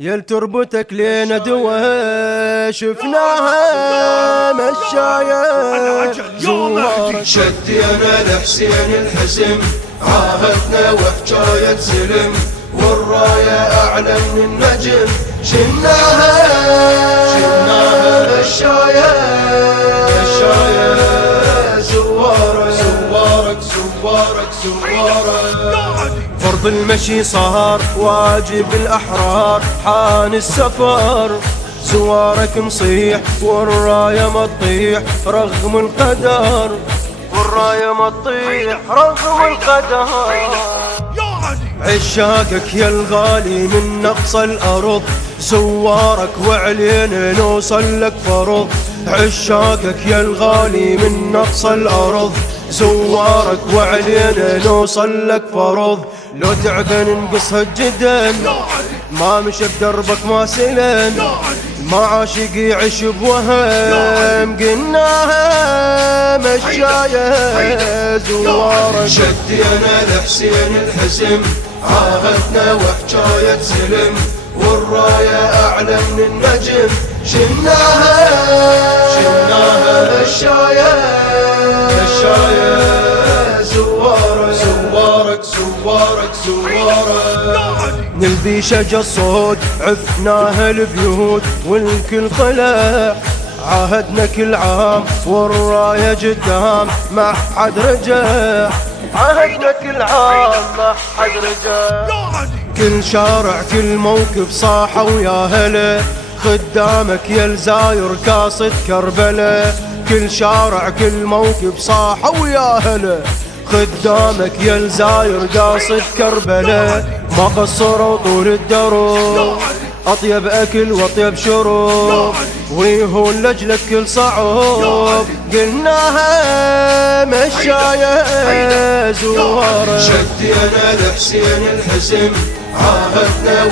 يل تربتك لينا دوا شفناها مشاية زوارك. شدينا لحسين الحزم عاهدنا وحجاية سلم والراية أعلى من النجم شلناها مشاية زوارك زوارك زوارك زوارك. فرض المشي صار واجب الأحرار حان السفر زوارك نصيح والراية ما تطيح رغم القدر والراية ما تطيح رغم القدر. عشاقك يا الغالي من أقصى الأرض زوارك وعلينا نوصل لك فرض. عشاقك يا الغالي من أقصى الأرض زوارك وعلينا نوصل لك فرض. لو تعبان نقصها جدا ما مشى بدربك ما سلم ما عاشق يعيش بوهم قلناها مشاية زوارك. شدينا لحسين الحزم عاهدنا وحجاية سلم والراية أعلى من النجم شلناها مشاية زوارك زوارك زوارك زوارك. نلبي شجا الصوت عفناها البيوت والكل طلع عاهدنا كل عام والراية قدام ما حد رجع. عاهدنا كل عام ما حد رجع. كل شارع كل موكب صاحة ويا هلا خدامك يا الزاير قاصد كربلة. كل شارع كل موكب صاحة ويا هلا خدامك يا الزاير قاصد كربلة. ما قصروا طول الدروب أطيب أكل وأطيب شروب ويهون لجلك كل صعوب قلناها مشاية زوارك. شدينا لحسين الحزم عاهدنا